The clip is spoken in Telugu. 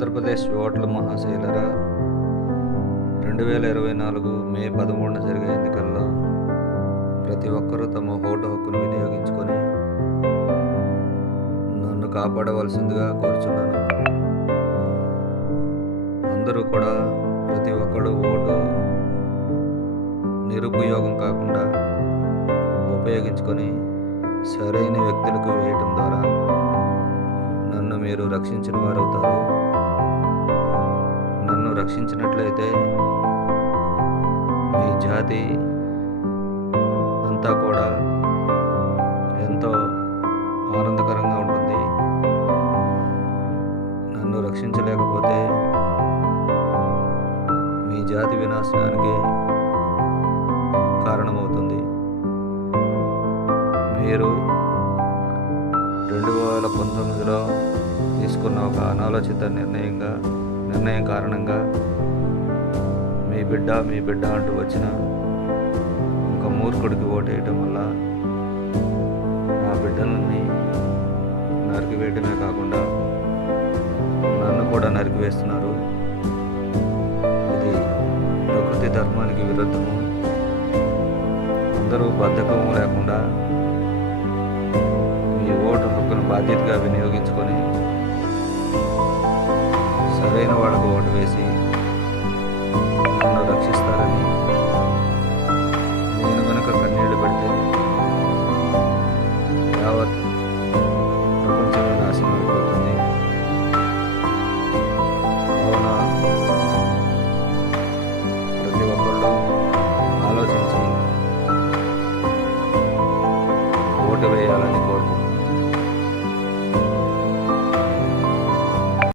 ఆంధ్రప్రదేశ్ ఓటర్ల మహాశైలరా, 2024 మే 13న జరిగే ఎన్నికల్లో ప్రతి ఒక్కరూ తమ ఓటు హక్కును వినియోగించుకొని నన్ను కాపాడవలసిందిగా కోరుచున్నాను. అందరూ కూడా ప్రతి ఒక్కరు ఓటు నిరుపయోగం కాకుండా ఉపయోగించుకొని సరైన వ్యక్తులకు వేయటం ద్వారా నన్ను మీరు రక్షించిన వారవుతారు. నన్ను రక్షించినట్లయితే మీ జాతి అంతా కూడా ఎంతో ఆనందకరంగా ఉంటుంది. నన్ను రక్షించలేకపోతే మీ జాతి వినాశనానికి కారణమవుతుంది. మీరు 2019లో తీసుకున్న ఒక అనాలోచిత నిర్ణయం కారణంగా మీ బిడ్డ అంటూ వచ్చిన ఒక మూర్ఖుడికి ఓటేయటం వల్ల నా బిడ్డలని నరికివేయటమే కాకుండా నన్ను కూడా నరికివేస్తున్నారు. ఇది ప్రకృతి ధర్మానికి విరుద్ధము. అందరూ బద్ధకం లేకుండా మీ ఓటు హక్కును బాధ్యతగా వినియోగించుకొని సరైన వాళ్ళకు ఓటు వేసి నన్ను రక్షిస్తారని, నేను కనుక కన్నీళ్లు పెడితే యావత్ ప్రపంచమే నాశనం అయిపోతుంది. కావున ప్రతి ఒక్కళ్ళు ఆలోచించి ఓటు వేయాలని కోరుకుంటున్నాను.